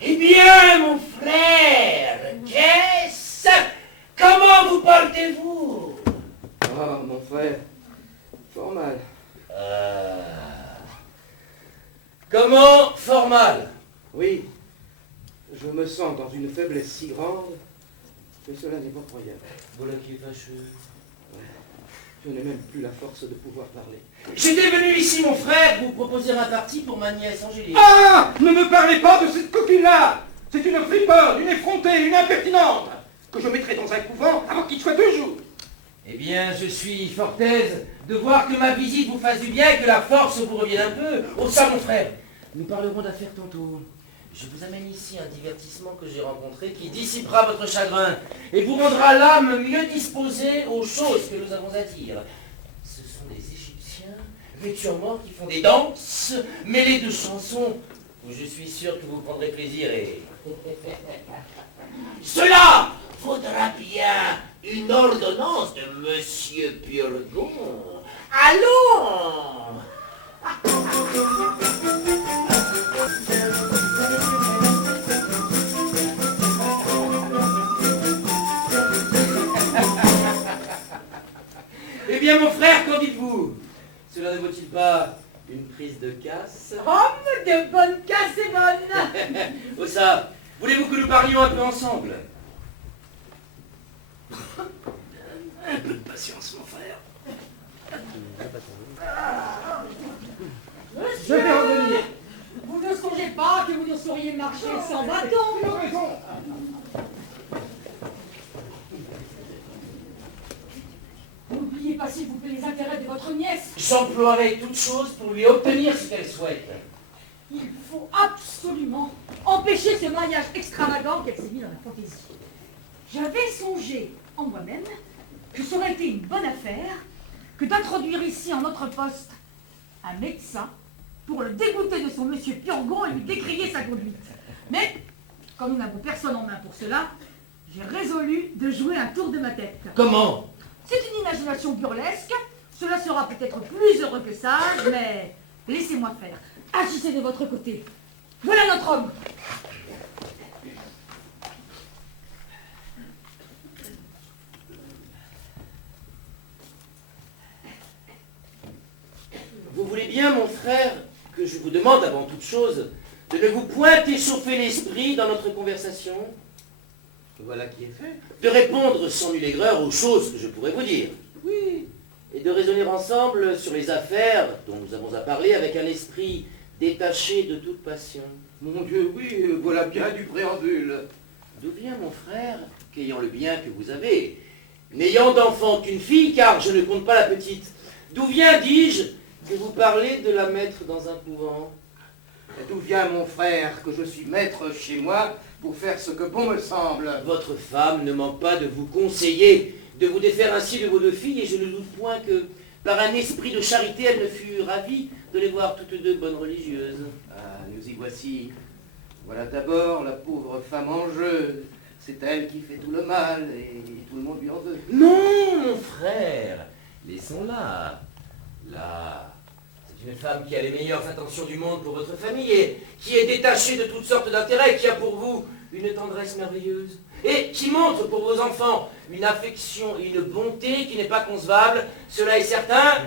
Eh bien, mon frère, qu'est-ce? Comment vous portez-vous? Ah, mon frère, fort mal. Comment fort mal? Oui, je me sens dans une faiblesse si grande que cela n'est pas croyable. Voilà qui est fâcheux. Je n'ai même plus la force de pouvoir parler. J'étais venu ici, mon frère, vous proposer un parti pour ma nièce Angélique. Ah! Ne me parlez pas de cette coquine-là! C'est une friponne, une effrontée, une impertinente, que je mettrai dans un couvent avant qu'il soit 2 jours. Eh bien, je suis fort aise de voir que ma visite vous fasse du bien et que la force vous revienne un peu. Oh ça, mon frère, nous parlerons d'affaires tantôt. Je vous amène ici un divertissement que j'ai rencontré qui dissipera votre chagrin et vous rendra l'âme mieux disposée aux choses que nous avons à dire. Ce sont des Égyptiens vêtus en mort qui font des danses mêlées de chansons où je suis sûr que vous prendrez plaisir et... Cela faudra bien une ordonnance de Monsieur Purgon. Allons! Eh bien, mon frère, qu'en dites-vous? Cela ne vaut-il pas une prise de casse? Homme de bonne casse et bonne. Oh ça, voulez-vous que nous parlions un peu ensemble? Un peu de patience, mon frère. Monsieur, Je vais revenir. vous ne songez pas que vous ne sauriez marcher sans bâton? Tu as raison. N'oubliez pas, s'il vous plaît, les intérêts de votre nièce. J'emploierai toute chose pour lui obtenir ce qu'elle souhaite. Il faut absolument empêcher ce mariage extravagant qu'elle s'est mis dans la fantaisie. J'avais songé en moi-même que ça aurait été une bonne affaire que d'introduire ici en notre poste un médecin pour le dégoûter de son monsieur Purgon et lui décrier sa conduite. Mais, comme nous n'avons personne en main pour cela, j'ai résolu de jouer un tour de ma tête. Comment? C'est une imagination burlesque, cela sera peut-être plus heureux que sage, mais laissez-moi faire. Agissez de votre côté. Voilà notre homme. Vous voulez bien, mon frère, que je vous demande avant toute chose de ne vous point échauffer l'esprit dans notre conversation? Voilà qui est fait. De répondre sans nulle aigreur aux choses que je pourrais vous dire. Oui. Et de raisonner ensemble sur les affaires dont nous avons à parler avec un esprit détaché de toute passion. Mon Dieu, oui, voilà bien du préambule. D'où vient, mon frère, qu'ayant le bien que vous avez, n'ayant d'enfant qu'une fille, car je ne compte pas la petite, d'où vient, dis-je, que vous parlez de la mettre dans un couvent? D'où vient, mon frère, que je suis maître chez moi pour faire ce que bon me semble? Votre femme ne manque pas de vous conseiller, de vous défaire ainsi de vos 2 filles, et je ne doute point que, par un esprit de charité, elle ne fût ravie de les voir toutes 2 bonnes religieuses. Ah, nous y voici. Voilà d'abord la pauvre femme en jeu. C'est elle qui fait tout le mal, et tout le monde lui en veut. Non, mon frère, laissons-la. Là, c'est une femme qui a les meilleures intentions du monde pour votre famille, et qui est détachée de toutes sortes d'intérêts, qui a pour vous une tendresse merveilleuse, et qui montre pour vos enfants une affection et une bonté qui n'est pas concevable, cela est certain.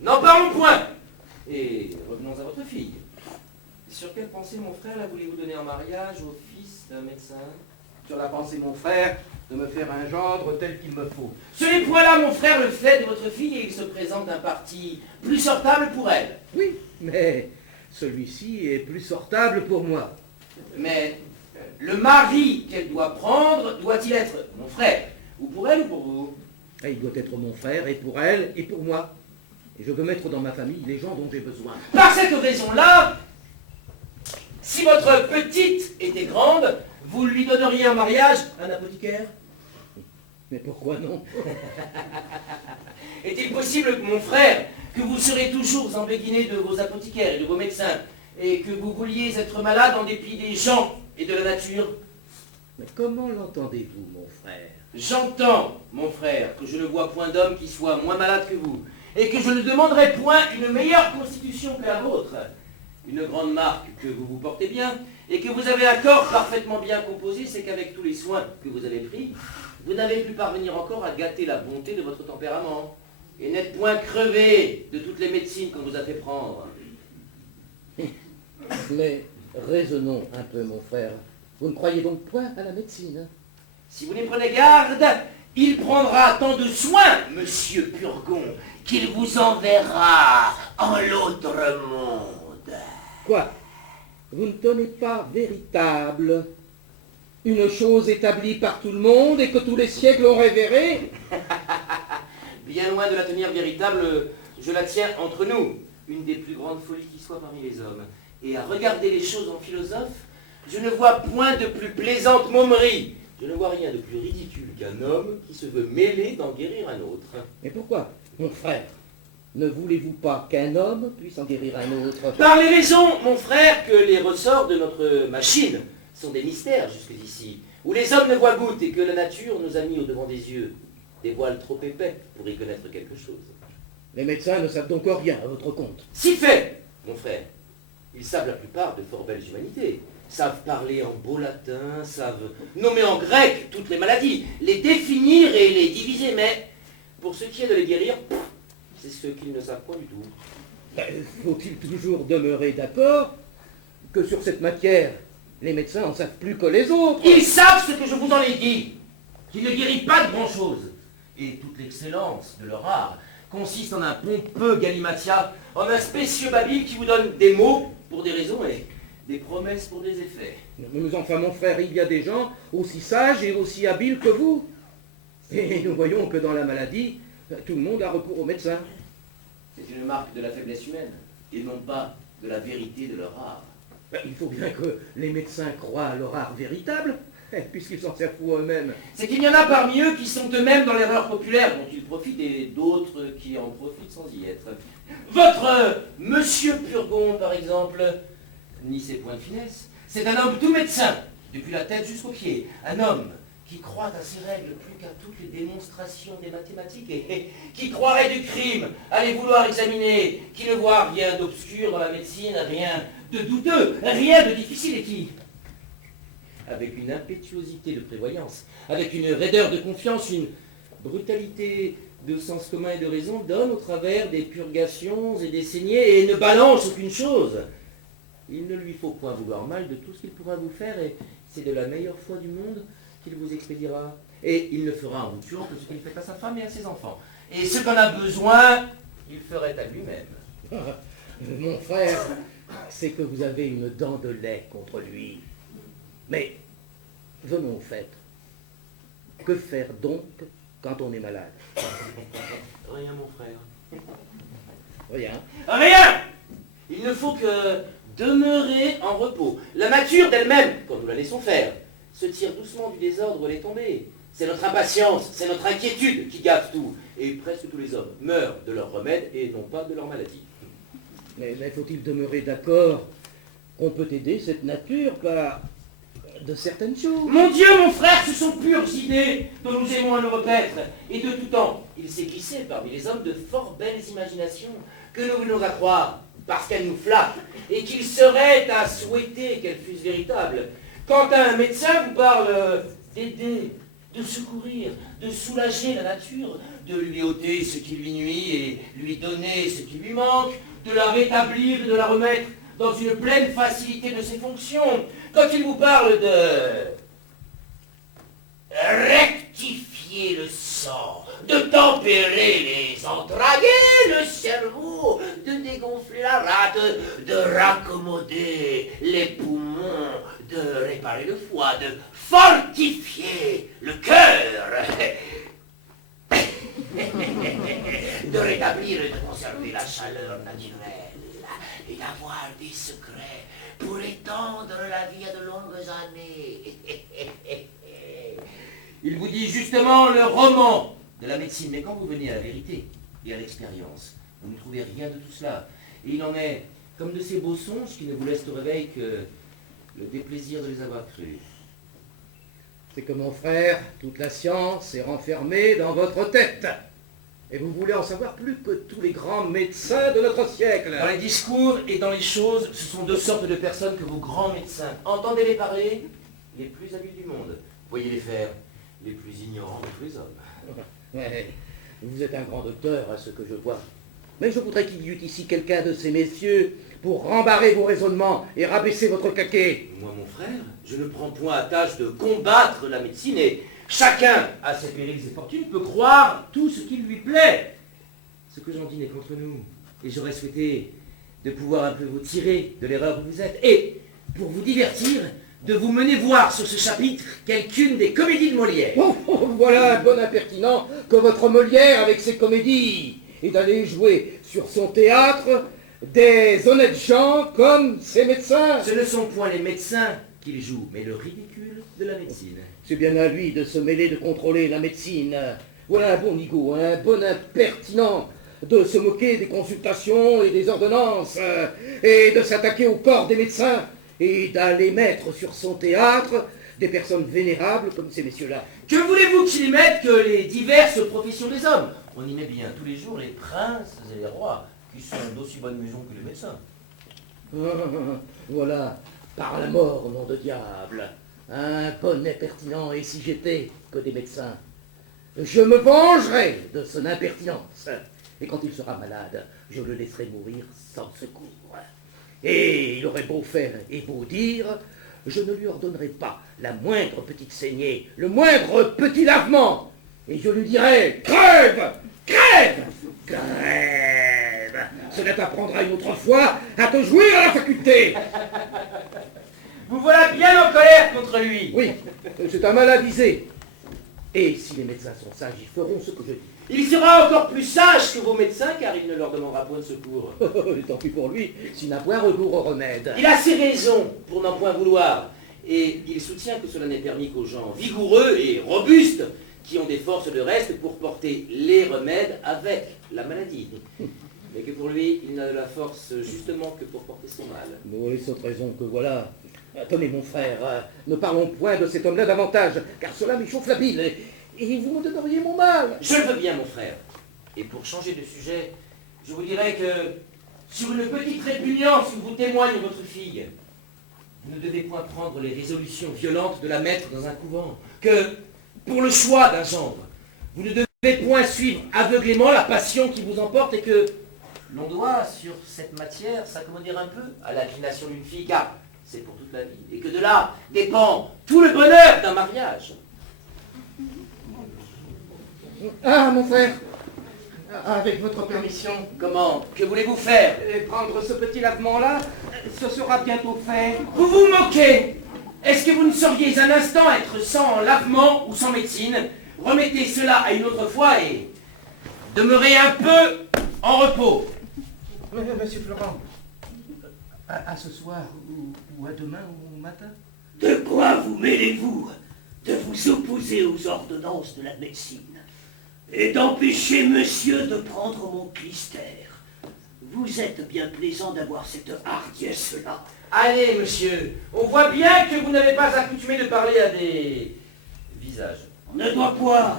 N'en parlons point. Et revenons à votre fille. Sur quelle pensée, mon frère, la voulez-vous donner en mariage au fils d'un médecin? Sur la pensée, mon frère, de me faire un gendre tel qu'il me faut. Ce n'est point là, mon frère, le fait de votre fille, et il se présente un parti plus sortable pour elle. Oui, mais celui-ci est plus sortable pour moi. Mais le mari qu'elle doit prendre doit-il être mon frère? Ou pour elle ou pour vous? Et il doit être mon frère, et pour elle, et pour moi. Et je veux mettre dans ma famille les gens dont j'ai besoin. Par cette raison-là, si votre petite était grande, vous lui donneriez en mariage un apothicaire? Mais pourquoi non? Est-il possible, mon frère, que vous serez toujours embéguiné de vos apothicaires et de vos médecins, et que vous vouliez être malade en dépit des gens et de la nature? Mais comment l'entendez-vous, mon frère? J'entends, mon frère, que je ne vois point d'homme qui soit moins malade que vous, et que je ne demanderai point une meilleure constitution que la vôtre. Une grande marque que vous vous portez bien, et que vous avez un corps parfaitement bien composé, c'est qu'avec tous les soins que vous avez pris, vous n'avez pu parvenir encore à gâter la bonté de votre tempérament, et n'êtes point crevé de toutes les médecines qu'on vous a fait prendre. Mais raisonnons un peu, mon frère. Vous ne croyez donc point à la médecine, hein? Si vous n'y prenez garde, il prendra tant de soins, monsieur Purgon, qu'il vous enverra en l'autre monde. Quoi? Vous ne tenez pas véritable une chose établie par tout le monde et que tous les siècles ont révérée? Bien loin de la tenir véritable, je la tiens entre nous, une des plus grandes folies qui soit parmi les hommes. Et à regarder les choses en philosophe, je ne vois point de plus plaisante momerie. Je ne vois rien de plus ridicule qu'un homme qui se veut mêler d'en guérir un autre. Mais pourquoi, mon frère, ne voulez-vous pas qu'un homme puisse en guérir un autre? Par les raisons, mon frère, que les ressorts de notre machine sont des mystères jusqu'ici, où les hommes ne voient goutte et que la nature nous a mis au-devant des yeux des voiles trop épais pour y connaître quelque chose. Les médecins ne savent donc rien à votre compte. Si fait, mon frère. Ils savent la plupart de fort belles humanités, savent parler en beau latin, savent nommer en grec toutes les maladies, les définir et les diviser, mais pour ce qui est de les guérir, c'est ce qu'ils ne savent pas du tout. Faut-il toujours demeurer d'accord que sur cette matière, les médecins en savent plus que les autres? Ils savent ce que je vous en ai dit, qu'ils ne guérissent pas de grand-chose. Et toute l'excellence de leur art consiste en un pompeux galimatia, en un spécieux babil qui vous donne des mots pour des raisons et des promesses pour des effets. Mais enfin, mon frère, il y a des gens aussi sages et aussi habiles que vous. Et nous voyons que dans la maladie, tout le monde a recours aux médecins. C'est une marque de la faiblesse humaine, et non pas de la vérité de leur art. Il faut bien que les médecins croient à leur art véritable, puisqu'ils s'en servent pour eux-mêmes. C'est qu'il y en a parmi eux qui sont eux-mêmes dans l'erreur populaire dont ils profitent et d'autres qui en profitent sans y être. Votre monsieur Purgon, par exemple, ni ses points de finesse, c'est un homme tout médecin, depuis la tête jusqu'aux pieds. Un homme qui croit à ses règles plus qu'à toutes les démonstrations des mathématiques et qui croirait du crime à les vouloir examiner, qui ne voit rien d'obscur dans la médecine, rien de douteux, rien de difficile et qui, avec une impétuosité de prévoyance, avec une raideur de confiance, une brutalité de sens commun et de raison, donne au travers des purgations et des saignées et ne balance aucune chose. Il ne lui faut point vouloir mal de tout ce qu'il pourra vous faire, et c'est de la meilleure foi du monde qu'il vous expédiera. Et il ne fera en vous tuant que ce qu'il fait à sa femme et à ses enfants. Et ce qu'on a besoin, il ferait à lui-même. Mon frère, c'est que vous avez une dent de lait contre lui. Mais, venons au fait. Que faire donc quand on est malade? Rien, mon frère. Rien. Rien! Il ne faut que demeurer en repos. La nature d'elle-même, quand nous la laissons faire, se tire doucement du désordre où elle est tombée. C'est notre impatience, c'est notre inquiétude qui gâte tout. Et presque tous les hommes meurent de leur remède et non pas de leur maladie. Mais faut-il demeurer d'accord qu'on peut aider cette nature par de certaines choses? Mon Dieu, mon frère, ce sont pures idées dont nous aimons à nous repaître. Et de tout temps, il s'est glissé parmi les hommes de fort belles imaginations que nous venons à croire parce qu'elles nous flattent et qu'il serait à souhaiter qu'elles fussent véritables. Quand un médecin vous parle d'aider, de secourir, de soulager la nature, de lui ôter ce qui lui nuit et lui donner ce qui lui manque, de la rétablir et de la remettre dans une pleine facilité de ses fonctions, quand il vous parle de rectifier le sang, de tempérer les entrailles et le cerveau, de dégonfler la rate, de raccommoder les poumons, de réparer le foie, de fortifier le cœur, de rétablir et de conserver la chaleur naturelle, et d'avoir des secrets pour étendre la vie à de longues années. Il vous dit justement le roman de la médecine, mais quand vous venez à la vérité et à l'expérience, vous ne trouvez rien de tout cela. Et il en est comme de ces beaux songes qui ne vous laissent au réveil que le déplaisir de les avoir crus. C'est que mon frère, toute la science est renfermée dans votre tête. Et vous voulez en savoir plus que tous les grands médecins de notre siècle. Dans les discours et dans les choses, ce sont deux sortes de personnes que vos grands médecins. Entendez-les parler, les plus habiles du monde. Voyez-les faire, les plus ignorants de tous les hommes. Ouais, vous êtes un grand docteur, à ce que je vois. Mais je voudrais qu'il y eût ici quelqu'un de ces messieurs pour rembarrer vos raisonnements et rabaisser votre caquet. Moi, mon frère, je ne prends point à tâche de combattre la médecine et chacun, à ses périls et fortunes, peut croire tout ce qui lui plaît. Ce que j'en dis n'est qu'entre nous. Et j'aurais souhaité de pouvoir un peu vous tirer de l'erreur où vous êtes. Et, pour vous divertir, de vous mener voir sur ce chapitre quelqu'une des comédies de Molière. Oh, voilà un bon impertinent que votre Molière avec ses comédies, et d'aller jouer sur son théâtre des honnêtes gens comme ses médecins. Ce ne sont point les médecins qu'il joue, mais le ridicule de la médecine. C'est bien à lui de se mêler, de contrôler la médecine. Voilà un bon nigaud, un bon impertinent de se moquer des consultations et des ordonnances, et de s'attaquer au corps des médecins, et d'aller mettre sur son théâtre des personnes vénérables comme ces messieurs-là. Que voulez-vous qu'il y mette que les diverses professions des hommes? On y met bien tous les jours les princes et les rois, qui sont d'aussi bonne maison que les médecins. Voilà, par la mort, nom de diable, un bon impertinent, et si j'étais que des médecins, je me vengerai de son impertinence, et quand il sera malade, je le laisserai mourir sans secours. Et il aurait beau faire et beau dire, je ne lui ordonnerai pas la moindre petite saignée, le moindre petit lavement, et je lui dirai, crève, crève, crève. Cela t'apprendra une autre fois à te jouir à la faculté. Vous voilà bien en colère contre lui. Oui, c'est un mal avisé. Et si les médecins sont sages, ils feront ce que je dis. Il sera encore plus sage que vos médecins, car il ne leur demandera point de secours. Tant pis pour lui, s'il n'a point recours au remède. Il a ses raisons pour n'en point vouloir, et il soutient que cela n'est permis qu'aux gens vigoureux et robustes, qui ont des forces de reste pour porter les remèdes avec la maladie. Mais que pour lui, il n'a de la force justement que pour porter son mal. Oui, cette raison que voilà. Tenez, mon frère, ne parlons point de cet homme-là davantage, car cela m'échauffe la bile, et vous me donneriez mon mal. Je le veux bien, mon frère. Et pour changer de sujet, je vous dirais que, sur une petite répugnance que vous témoigne votre fille, vous ne devez point prendre les résolutions violentes de la mettre dans un couvent, que, pour le choix d'un gendre, vous ne devez point suivre aveuglément la passion qui vous emporte, et que l'on doit, sur cette matière, s'accommoder un peu à l'inclination d'une fille, car c'est pour toute la vie, et que de là dépend tout le bonheur d'un mariage. Ah, mon frère, avec votre permission. Comment? Que voulez-vous faire? Prendre ce petit lavement-là, ce sera bientôt fait. Vous vous moquez? Est-ce que vous ne sauriez un instant être sans lavement ou sans médecine? Remettez cela à une autre fois et demeurez un peu en repos. Monsieur Florent, à ce soir ou à demain ou au matin? De quoi vous mêlez-vous de vous opposer aux ordonnances de la médecine et d'empêcher monsieur de prendre mon clistère? Vous êtes bien plaisant d'avoir cette hardiesse-là. Allez, monsieur, on voit bien que vous n'avez pas accoutumé de parler à des visages. On ne doit point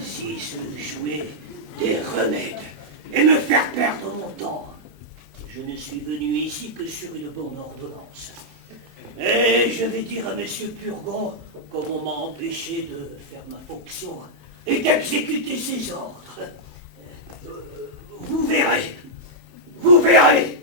ainsi se jouer des remèdes et me faire perdre mon temps. Je ne suis venu ici que sur une bonne ordonnance. Et je vais dire à monsieur Purgon comme on m'a empêché de faire ma fonction et d'exécuter ses ordres. Vous verrez. Vous verrez.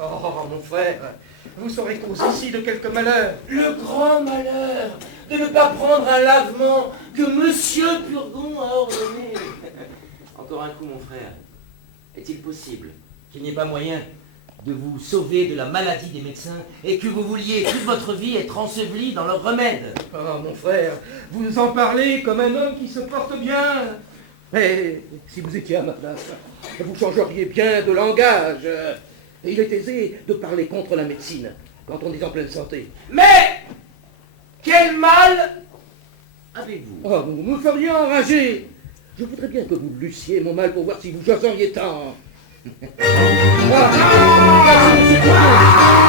Oh, mon frère, vous serez cause ici de quelque malheur. Le grand malheur de ne pas prendre un lavement que monsieur Purgon a ordonné. Encore un coup, mon frère. Est-il possible qu'il n'y ait pas moyen de vous sauver de la maladie des médecins et que vous vouliez toute votre vie être enseveli dans leurs remèdes? Oh, mon frère, vous en parlez comme un homme qui se porte bien. Mais si vous étiez à ma place, vous changeriez bien de langage. Et il est aisé de parler contre la médecine quand on est en pleine santé. Mais quel mal avez-vous? Oh, vous me feriez enrager. Je voudrais bien que vous lussiez mon mal pour voir si vous joseriez tant. Ah, merci, monsieur Purgon.